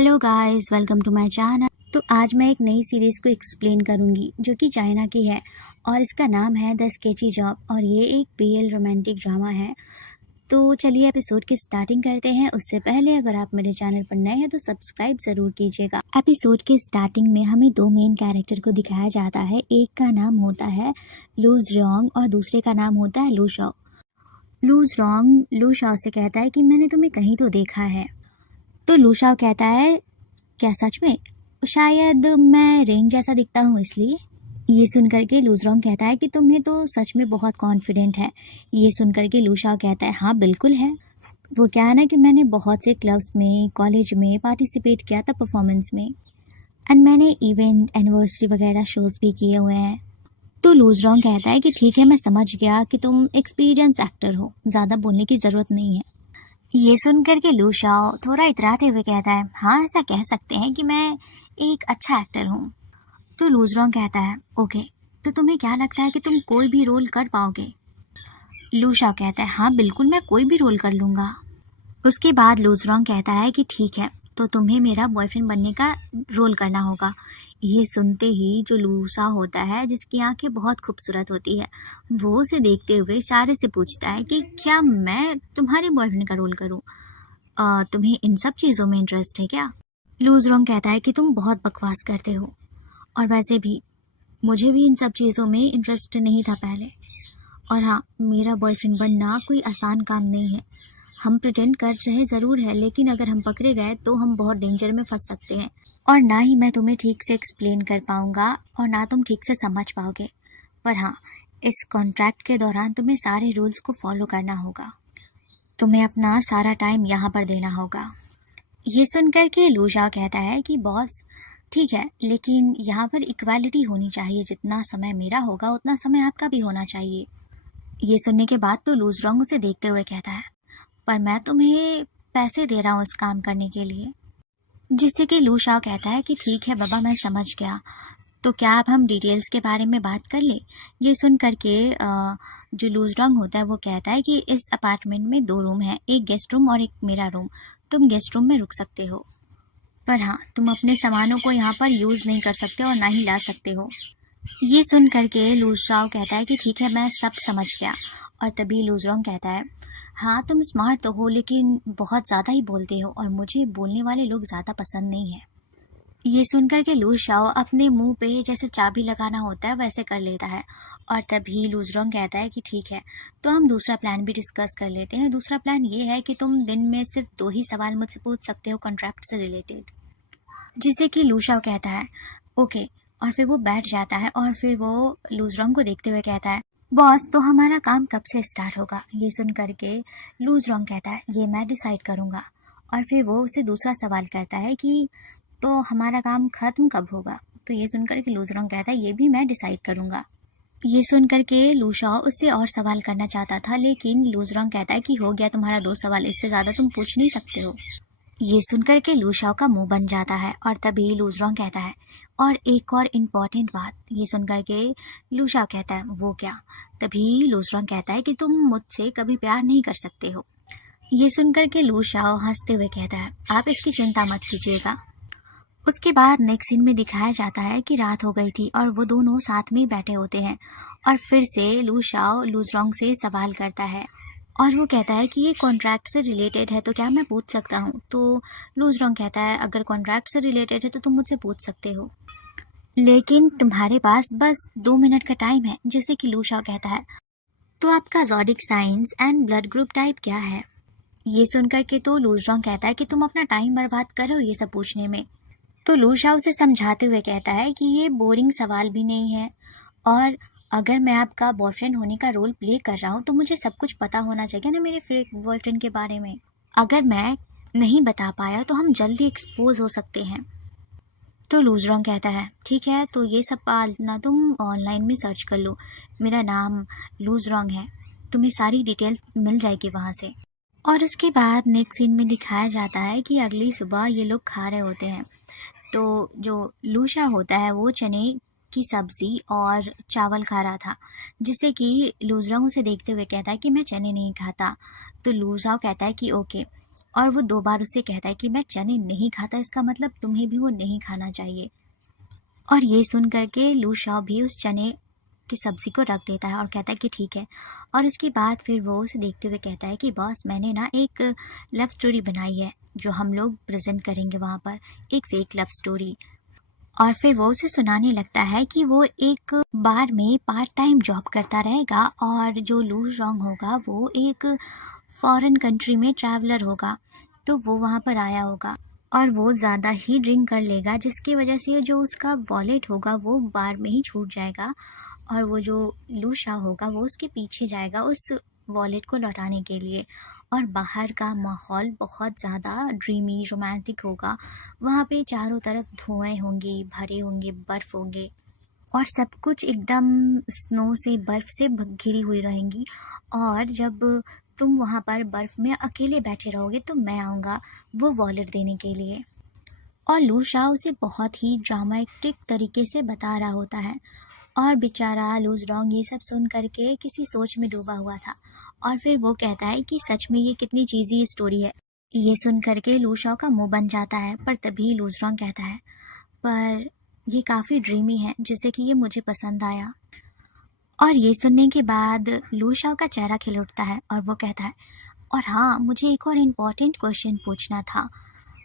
Hello guys, welcome to my channel. तो आज मैं एक नई सीरीज़ को एक्सप्लेन करूंगी जो कि चाइना की है और इसका नाम है द स्केची जॉब और ये एक बीएल रोमांटिक ड्रामा है। तो चलिए एपिसोड की स्टार्टिंग करते हैं। उससे पहले अगर आप मेरे चैनल पर नए हैं तो सब्सक्राइब ज़रूर कीजिएगा। एपिसोड के स्टार्टिंग में हमें दो मेन कैरेक्टर को दिखाया जाता है। एक का नाम होता है लूज रॉन्ग और दूसरे का नाम होता है लू शॉ। लूज रॉन्ग लू शॉ से कहता है कि मैंने तुम्हें कहीं तो देखा है। तो लू शॉ कहता है, क्या सच में? शायद मैं रेन जैसा दिखता हूँ इसलिए। ये सुनकर के लूजरोंग कहता है कि तुम्हें तो सच में बहुत कॉन्फिडेंट है। ये सुनकर के लू शॉ कहता है, हाँ बिल्कुल है। वो क्या है ना कि मैंने बहुत से क्लब्स में, कॉलेज में पार्टिसिपेट किया था परफॉर्मेंस में, एंड मैंने इवेंट, एनिवर्सरी वगैरह शोज भी किए हुए हैं। तो लूजरोंग कहता है कि ठीक है, मैं समझ गया कि तुम एक्सपीरियंस एक्टर हो, ज़्यादा बोलने की ज़रूरत नहीं है। ये सुनकर के लू शॉ थोड़ा इतराते हुए कहता है, हाँ ऐसा कह सकते हैं कि मैं एक अच्छा एक्टर हूँ। तो लूजरोंग कहता है, ओके, तो तुम्हें क्या लगता है कि तुम कोई भी रोल कर पाओगे? लू शॉ कहता है, हाँ बिल्कुल, मैं कोई भी रोल कर लूँगा। उसके बाद लूजरोंग कहता है कि ठीक है, तो तुम्हें मेरा बॉयफ्रेंड बनने का रोल करना होगा। ये सुनते ही जो लू शॉ होता है, जिसकी आंखें बहुत खूबसूरत होती है, वो उसे देखते हुए इशारे से पूछता है कि क्या मैं तुम्हारे बॉयफ्रेंड का रोल करूं? तुम्हें इन सब चीज़ों में इंटरेस्ट है क्या? लूजरोंग कहता है कि तुम बहुत बकवास करते हो, और वैसे भी मुझे भी इन सब चीज़ों में इंटरेस्ट नहीं था पहले। और हाँ, मेरा बॉयफ्रेंड बनना कोई आसान काम नहीं है। हम प्रिटेंड कर रहे ज़रूर है, लेकिन अगर हम पकड़े गए तो हम बहुत डेंजर में फंस सकते हैं, और ना ही मैं तुम्हें ठीक से एक्सप्लेन कर पाऊँगा और ना तुम ठीक से समझ पाओगे। पर हाँ, इस कॉन्ट्रैक्ट के दौरान तुम्हें सारे रूल्स को फॉलो करना होगा। तुम्हें अपना सारा टाइम यहाँ पर देना होगा। ये सुनकर के लू शॉ कहता है कि बॉस ठीक है, लेकिन यहाँ पर इक्वालिटी होनी चाहिए। जितना समय मेरा होगा उतना समय आपका भी होना चाहिए। ये सुनने के बाद तो लूजरोंग उसे देखते हुए कहता है, पर मैं तुम्हें पैसे दे रहा हूँ इस काम करने के लिए। जिससे कि लू शॉ कहता है कि ठीक है बाबा, मैं समझ गया। तो क्या अब हम डिटेल्स के बारे में बात कर ले? ये सुन करके जो लूजरोंग होता है वो कहता है कि इस अपार्टमेंट में 2 रूम हैं, एक गेस्ट रूम और एक मेरा रूम। तुम गेस्ट रूम में रुक सकते हो, पर हाँ, तुम अपने सामानों को यहाँ पर यूज़ नहीं कर सकते और ना ही ला सकते हो। ये सुन करके लू शॉ कहता है कि ठीक है, मैं सब समझ गया। और तभी लूजरोंग कहता है, हाँ तुम स्मार्ट तो हो, लेकिन बहुत ज़्यादा ही बोलते हो और मुझे बोलने वाले लोग ज़्यादा पसंद नहीं है। ये सुनकर के लू शॉ अपने मुंह पे जैसे चाबी लगाना होता है वैसे कर लेता है। और तभी लूजरोंग कहता है कि ठीक है, तो हम दूसरा प्लान भी डिस्कस कर लेते हैं। दूसरा प्लान ये है कि तुम दिन में सिर्फ 2 ही सवाल मुझसे पूछ सकते हो कॉन्ट्रैक्ट से रिलेटेड। जिसे कि लू शॉ कहता है, ओके। और फिर वो बैठ जाता है और फिर वो लूजरोंग को देखते हुए कहता है, बॉस तो हमारा काम कब से स्टार्ट होगा? ये सुन करके लूजरोंग कहता है, ये मैं डिसाइड करूँगा। और फिर वो उससे दूसरा सवाल करता है कि तो हमारा काम खत्म कब होगा? तो ये सुनकर के लूजरोंग कहता है, ये भी मैं डिसाइड करूँगा। ये सुनकर के लू शॉ उससे और सवाल करना चाहता था, लेकिन लूजरोंग कहता है कि हो गया तुम्हारा 2 सवाल, इससे ज़्यादा तुम पूछ नहीं सकते हो। ये सुनकर के लू शॉ का मुंह बन जाता है और तभी लूजरोंग कहता है, और एक और इम्पॉर्टेंट बात। ये सुनकर के लू शॉ कहता है, वो क्या? तभी लूजरोंग कहता है कि तुम मुझसे कभी प्यार नहीं कर सकते हो। ये सुनकर के लू शॉ हंसते हुए कहता है, आप इसकी चिंता मत कीजिएगा। उसके बाद नेक्स्ट सीन में दिखाया जाता है कि रात हो गई थी और वो दोनों साथ में ही बैठे होते हैं। और फिर से लू शॉ लूजरोंग से सवाल करता है और वो कहता है कि ये कॉन्ट्रैक्ट से रिलेटेड है, तो क्या मैं पूछ सकता हूँ? तो लूजरोंग कहता है, अगर कॉन्ट्रैक्ट से रिलेटेड है तो तुम मुझसे पूछ सकते हो, लेकिन तुम्हारे पास बस 2 मिनट का टाइम है। जैसे कि लू शॉ कहता है, तो आपका zodiac science and blood group type क्या है? ये सुनकर के तो लूजरोंग कहता है कि तुम अपना टाइम बर्बाद करो ये सब पूछने में। तो लू शॉ उसे समझाते हुए कहता है कि ये बोरिंग सवाल भी नहीं है, और अगर मैं आपका बॉयफ्रेंड होने का रोल प्ले कर रहा हूँ तो मुझे सब कुछ पता होना चाहिए ना मेरे फेक बॉयफ्रेंड के बारे में। अगर मैं नहीं बता पाया तो हम जल्दी एक्सपोज हो सकते हैं। तो लूजरोंग कहता है, ठीक है, तो ये सब ना तुम ऑनलाइन में सर्च कर लो, मेरा नाम लूजरोंग है, तुम्हें सारी डिटेल मिल जाएगी वहाँ से। और उसके बाद नेक्स्ट सीन में दिखाया जाता है कि अगली सुबह ये लोग खा रहे होते हैं। तो जो लू शॉ होता है वो चने की सब्जी और चावल खा रहा था, जिससे कि लूजरोंग उसे देखते हुए कहता है कि मैं चने नहीं खाता। तो लू शॉ कहता है कि ओके, और वो 2 बार उससे कहता है कि मैं चने नहीं खाता, इसका मतलब तुम्हें भी वो नहीं खाना चाहिए। और ये सुन करके लू शाओ भी उस चने की सब्ज़ी को रख देता है और कहता है कि ठीक है। और उसके बाद फिर वो उसे देखते हुए कहता है कि बॉस, मैंने ना एक लव स्टोरी बनाई है जो हम लोग प्रेजेंट करेंगे वहाँ पर, एक फेक लव स्टोरी। और फिर वो उसे सुनाने लगता है कि वो एक बार में पार्ट टाइम जॉब करता रहेगा और जो लू रॉन्ग होगा वो एक फॉरेन कंट्री में ट्रैवलर होगा। तो वो वहाँ पर आया होगा और वो ज़्यादा ही ड्रिंक कर लेगा, जिसकी वजह से जो उसका वॉलेट होगा वो बार में ही छूट जाएगा। और वो जो लू शाह होगा वो उसके पीछे जाएगा उस वॉलेट को लौटाने के लिए। और बाहर का माहौल बहुत ज़्यादा ड्रीमी रोमांटिक होगा। वहाँ पे चारों तरफ धुएं होंगी, भरे होंगे, बर्फ़ होंगे और सब कुछ एकदम स्नो से, बर्फ़ से घिरी हुई रहेंगी। और जब तुम वहाँ पर बर्फ़ में अकेले बैठे रहोगे तो मैं आऊँगा वो वॉलेट देने के लिए। और लू शाह उसे बहुत ही ड्रामेटिक तरीके से बता रहा होता है। और बेचारा लूज रॉन्ग ये सब सुन करके किसी सोच में डूबा हुआ था। और फिर वो कहता है कि सच में ये कितनी चीज़ी स्टोरी है। ये सुन करके लू शाओ का मुंह बन जाता है, पर तभी लूज रॉन्ग कहता है, पर ये काफ़ी ड्रीमी है जिससे कि ये मुझे पसंद आया। और ये सुनने के बाद लू शाओ का चेहरा खिल उठता है और वो कहता है, और हाँ, मुझे एक और इम्पोर्टेंट क्वेश्चन पूछना था।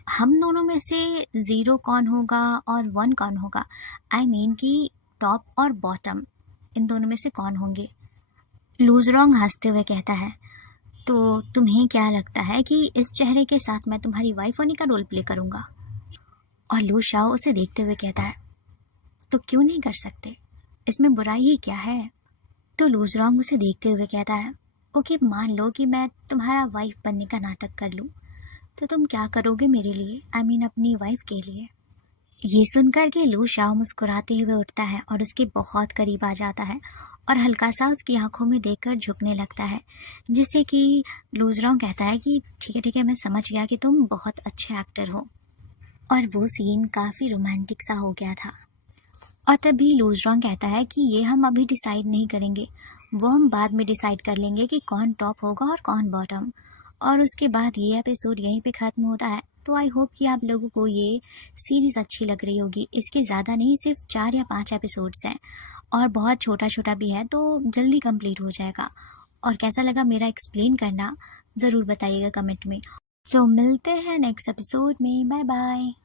हम दोनों में से 0 कौन होगा और 1 कौन होगा? आई मीन कि टॉप और बॉटम, इन दोनों में से कौन होंगे? लूज रॉन्ग हंसते हुए कहता है, तो तुम्हें क्या लगता है कि इस चेहरे के साथ मैं तुम्हारी वाइफ होने का रोल प्ले करूँगा? और लू शाओ उसे देखते हुए कहता है, तो क्यों नहीं कर सकते, इसमें बुराई ही क्या है? तो लूज रॉन्ग उसे देखते हुए कहता है, ओके, मान लो कि मैं तुम्हारा वाइफ बनने का नाटक कर लूँ, तो तुम क्या करोगे मेरे लिए, आई मीन अपनी वाइफ के लिए? ये सुनकर के लू शाओ मुस्कुराते हुए उठता है और उसके बहुत करीब आ जाता है और हल्का सा उसकी आंखों में देखकर झुकने लगता है, जिससे कि लूजरॉन्ग कहता है कि ठीक है, मैं समझ गया कि तुम बहुत अच्छे एक्टर हो। और वो सीन काफ़ी रोमांटिक सा हो गया था। और तभी लूजरॉन्ग कहता है कि ये हम अभी डिसाइड नहीं करेंगे, वो हम बाद में डिसाइड कर लेंगे कि कौन टॉप होगा और कौन बॉटम। और उसके बाद ये एपिसोड यहीं पे ख़त्म होता है। तो आई होप कि आप लोगों को ये सीरीज़ अच्छी लग रही होगी। इसके ज़्यादा नहीं, सिर्फ 4 या 5 एपिसोड्स हैं और बहुत छोटा छोटा भी है, तो जल्दी कंप्लीट हो जाएगा। और कैसा लगा मेरा एक्सप्लेन करना ज़रूर बताइएगा कमेंट में। सो मिलते हैं नेक्स्ट एपिसोड में। Bye bye.